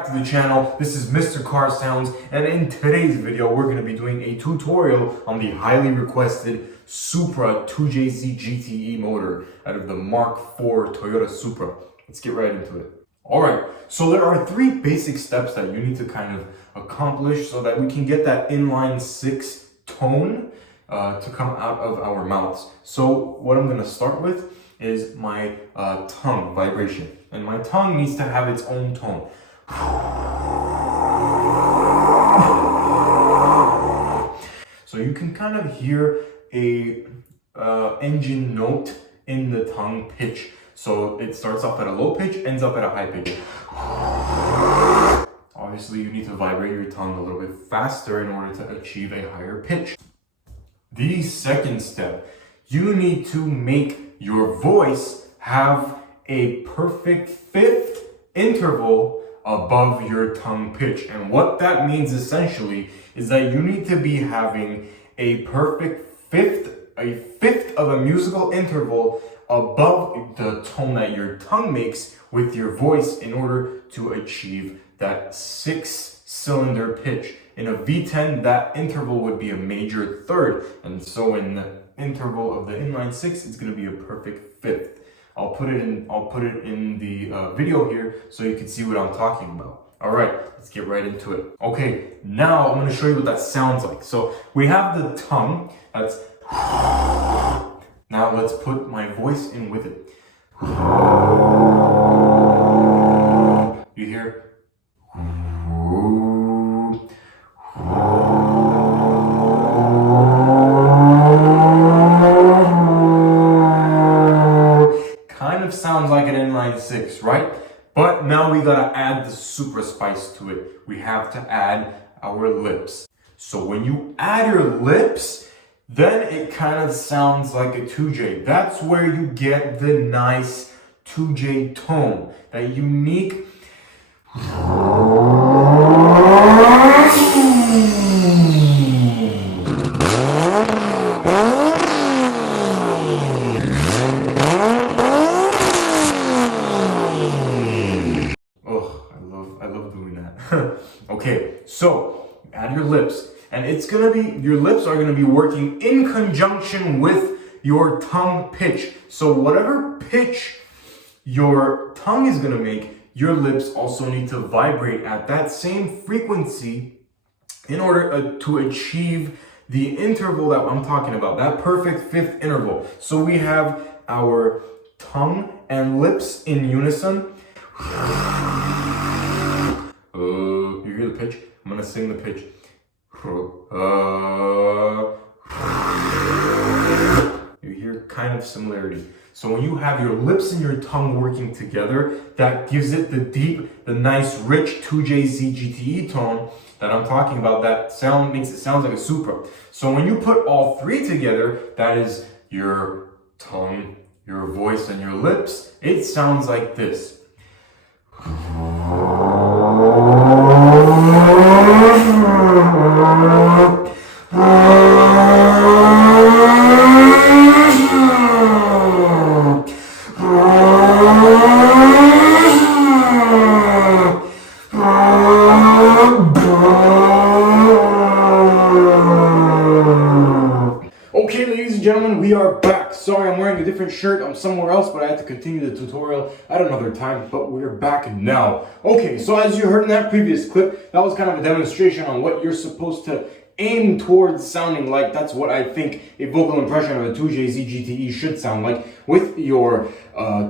back to the channel. This is Mr. Car Sounds, and in today's video we're going to be doing a tutorial on the highly requested Supra 2JZ Gte motor out of the Mark IV Toyota Supra. Let's get right into it. Alright, so there are three basic steps that you need to kind of accomplish so that we can get that inline 6 tone to come out of our mouths. So what I'm going to start with is my tongue vibration. And my tongue needs to have its own tone. So you can kind of hear a engine note in the tongue pitch. So it starts off at a low pitch, ends up at a high pitch. Obviously you need to vibrate your tongue a little bit faster in order to achieve a higher pitch. The second step, you need to make your voice have a perfect fifth interval above your tongue pitch. And what that means essentially is that you need to be having a perfect fifth of a musical interval above the tone that your tongue makes with your voice in order to achieve that 6-cylinder pitch. In a V10, that interval would be a major third. And so in the interval of the inline 6, it's going to be a perfect fifth. I'll put it in the video here so you can see what I'm talking about. All right, let's get right into it. Okay, now I'm going to show you what that sounds like. So we have the tongue, that's now let's put my voice in with it. You hear? Kind of sounds like an inline 6, right? But now we gotta add the Supra spice to it. We have to add our lips. So when you add your lips, then it kind of sounds like a 2J. That's where you get the nice 2J tone, that unique. I love doing that. Okay, so add your lips, and your lips are gonna be working in conjunction with your tongue pitch. So whatever pitch your tongue is gonna make, your lips also need to vibrate at that same frequency in order to achieve the interval that I'm talking about, that perfect fifth interval. So we have our tongue and lips in unison. You hear the pitch? I'm gonna sing the pitch. You hear kind of similarity. So when you have your lips and your tongue working together, that gives it the deep, the nice, rich 2JZ Gte tone that I'm talking about. That sound makes it sound like a Supra. So when you put all three together, that is your tongue, your voice, and your lips, it sounds like this. Okay, ladies and gentlemen, we are back. Sorry, I'm wearing a different shirt. I'm somewhere else, but I had to continue the tutorial at another time, but we're back now. Okay, so as you heard in that previous clip, that was kind of a demonstration on what you're supposed to aim towards sounding like. That's what I think a vocal impression of a 2JZ Gte should sound like, with your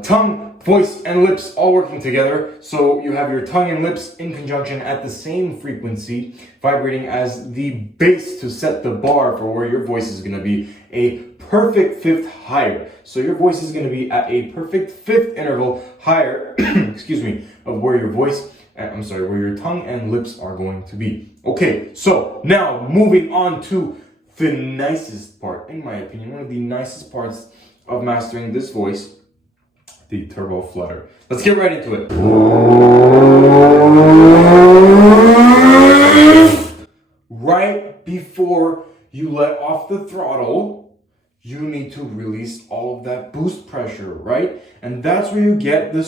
tongue, voice, and lips all working together. So you have your tongue and lips in conjunction at the same frequency, vibrating as the base to set the bar for where your voice is going to be a perfect fifth higher. So your voice is going to be at a perfect fifth interval higher, excuse me, of where your where your tongue and lips are going to be. Okay, so now moving on to the nicest part, in my opinion, one of the nicest parts of mastering this voice, the turbo flutter. Let's get right into it. Right before you let off the throttle, you need to release all of that boost pressure, right? And that's where you get the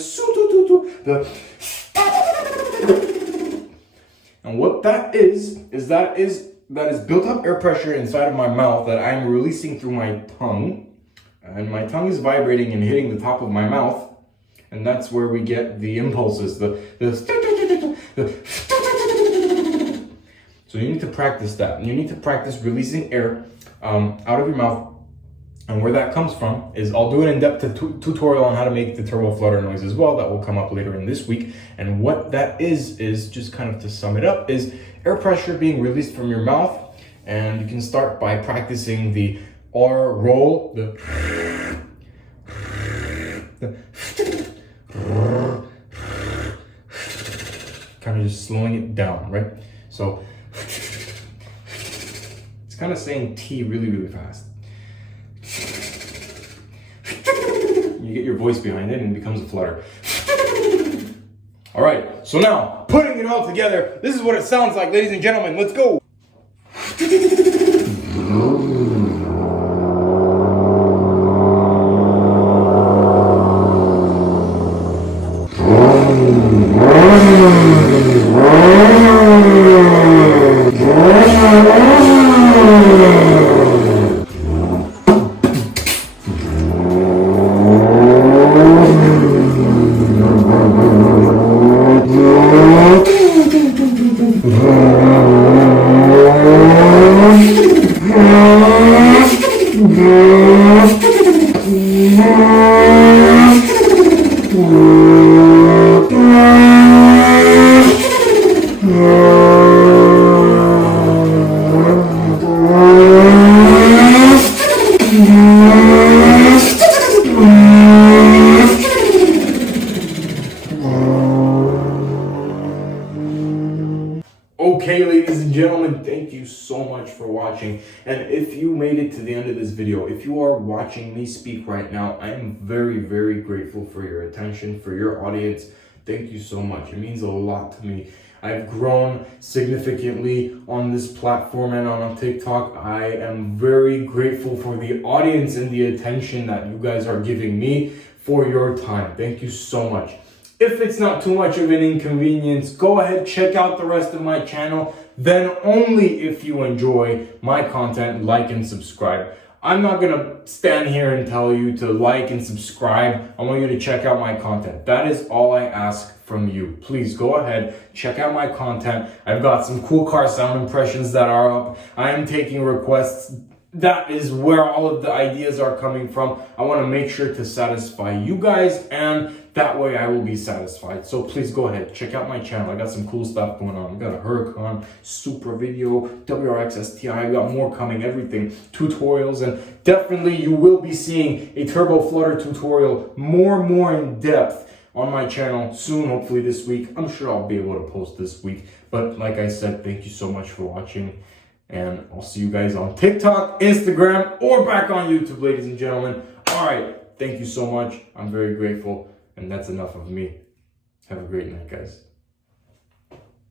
And what that is that is built up air pressure inside of my mouth that I'm releasing through my tongue. And my tongue is vibrating and hitting the top of my mouth. And that's where we get the impulses, so you need to practice that. You need to practice releasing air out of your mouth. And where that comes from is I'll do an in-depth tutorial on how to make the turbo flutter noise as well. That will come up later in this week. And what that is just kind of to sum it up, is air pressure being released from your mouth. And you can start by practicing the R roll, the kind of just slowing it down, right? So it's kind of saying T really, really fast. You get your voice behind it and it becomes a flutter. All right, so now putting it all together, this is what it sounds like, ladies and gentlemen. Let's go. Okay, ladies and gentlemen, thank you so much for watching. And if you made it to the end of this video, if you are watching me speak right now, I am very, very grateful for your attention, for your audience. Thank you so much. It means a lot to me. I've grown significantly on this platform and on TikTok. I am very grateful for the audience and the attention that you guys are giving me for your time. Thank you so much. If it's not too much of an inconvenience, go ahead, check out the rest of my channel. Then only if you enjoy my content, like and subscribe. I'm not gonna stand here and tell you to like and subscribe. I want you to check out my content. That is all I ask from you. Please go ahead, check out my content. I've got some cool car sound impressions that are up. I am taking requests. That is where all of the ideas are coming from. I want to make sure to satisfy you guys, and that way I will be satisfied. So please go ahead, check out my channel. I got some cool stuff going on. I got a Huracan, Supra video, WRX STI. I got more coming, everything, tutorials, and definitely you will be seeing a turbo flutter tutorial more in depth on my channel soon, hopefully this week. I'm sure I'll be able to post this week. But like I said, thank you so much for watching. And I'll see you guys on TikTok, Instagram, or back on YouTube, ladies and gentlemen. All right, thank you so much. I'm very grateful. And that's enough of me. Have a great night, guys.